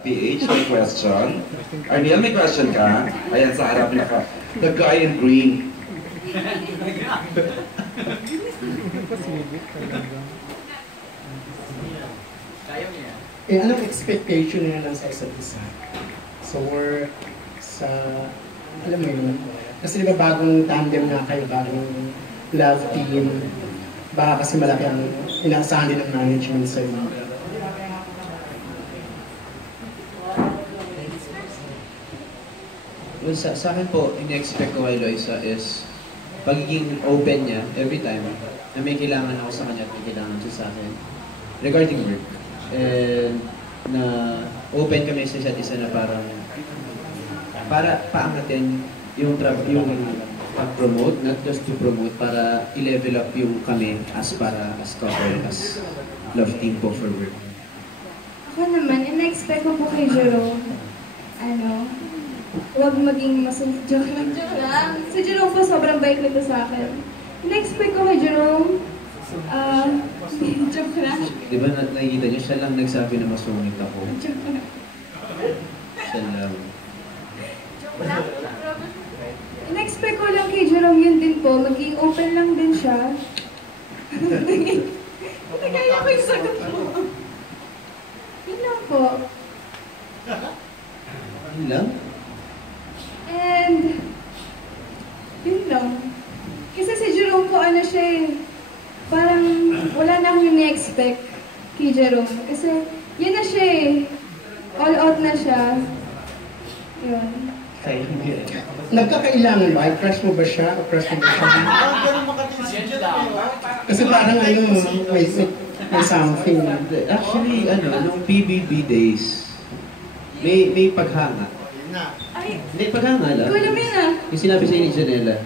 PH, may question. Arnel, may question ka? Ayan, sa harap niya ka. The guy in green. Anong expectation nyo lang sa isa't isa? Sa work, sa... alam mo yun? Kasi di ba bagong tandem na kayo, bagong love team. Baka kasi malaki ang inaasahan din ng management sa inyo. Well, sa akin po, in-expect ko kay Loisa is pagiging open niya every time na may kailangan ako sa kanya at may kailangan siya sa akin regarding work. And na open kami sa isa't isa na parang para paangatin yung pag-promote, not just to promote, para i-level up yung kami as couple, as love team po for work. Ako naman, in-expect ko po kay Jerome, huwag maging masunod. Joke lang. Si Jerome po, sobrang bait nito sa akin. In-expect ko kay Jerome, joke lang. Di ba nakikita niyo, siya lang nagsabi na masungit ako. Joke lang. Siya lang. Joke lang. In-expect ko lang kay Jerome yun din po, maging open lang din siya. Hindi kaya ko yung sagot mo. Yun lang po. Yun lang? And, yun lang. Kasi si Jerome po, siya parang wala na akong ini-expect kay Jerome. Kasi, yun na siya all out na siya. Yun. Nagkakailangan ba? Crush mo ba siya? O crush mo ba siya? Kasi parang may something. Actually, nung PBB days, may paghanga. Ay, May paghanga lang. ko alam yun Yung sinabi sa'yo ni Janela.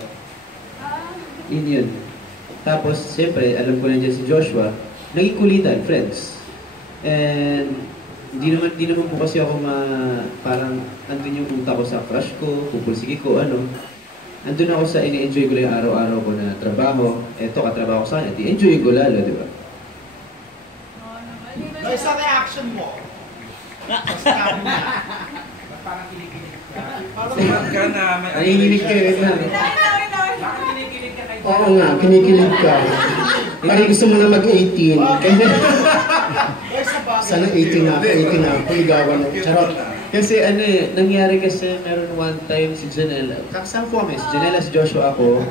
Yun. Tapos, siyempre, alam ko nandiyan si Joshua, naging kulitan, friends. And, hindi naman po kasi ako parang andun yung utak ko sa crush ko, pupulsigi ko, Andun ako sa ini-enjoy ko lang yung araw-araw ko na trabaho. Eto, katrabaho ko sa kanya, di-enjoy ko lalo, di ba? No, isa reaction mo. Parang kinikilig ka. Nanginginig ka rin na. Kinikilig ka kay Oo nga, kinikilig ka. Parang gusto mo na mag-18. Sana 18 na ako, ligawan mo. Charot. Kasi nangyari kasi meron one time si Janela, kakasama po kami, si Janela, si Joshua, ako,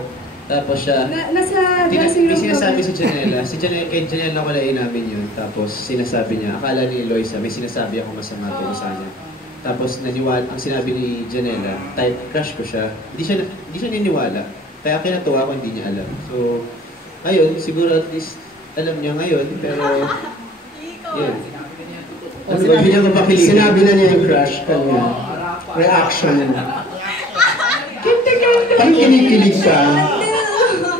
tapos siya, may sinasabi si Janela, kay Janela nakalain namin yun, tapos sinasabi niya, akala ni Loisa, may sinasabi ako masama po sa kanya. Tapos ang sinabi ni Janela, type crush ko siya, hindi siya niniwala, kaya kinatuwa ko hindi niya alam. So, ayun, siguro at least alam niya ngayon, pero, yun. Sinabi na niya yung crush kanya. Reaction niya. Parang kinikilig ka.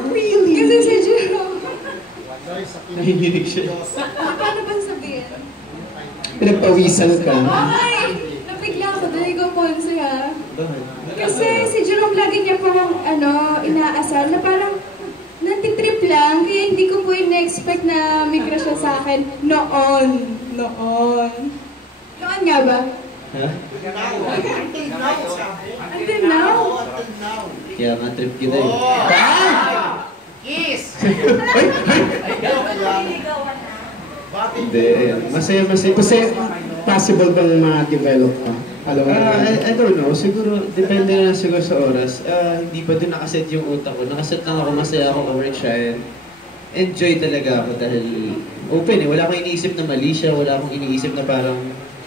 Really? Kasi si Jerome. Nahihinig siya. Paano ba sabihin? Pinagpawisan ka. Ay! Nabigla ako dahil ko ponso ha. Bakit? Kasi si Jerome lagi niya parang inaasal na parang nantitrip lang, kaya hindi ko po in-expect na may crush siya sa akin noon. Noon nga ba? Ha? Until now? Kaya nga trip kita eh. Kiss! Hindi, masaya. Kasi possible bang ma-develop ka? I don't know. Siguro, depende na siguro sa oras. Hindi pa doon nakaset yung utak ko. Nakaset lang ako, masaya ako ka-work siya. Enjoy talaga ako dahil open eh. Wala akong iniisip na mali siya. Wala akong iniisip na parang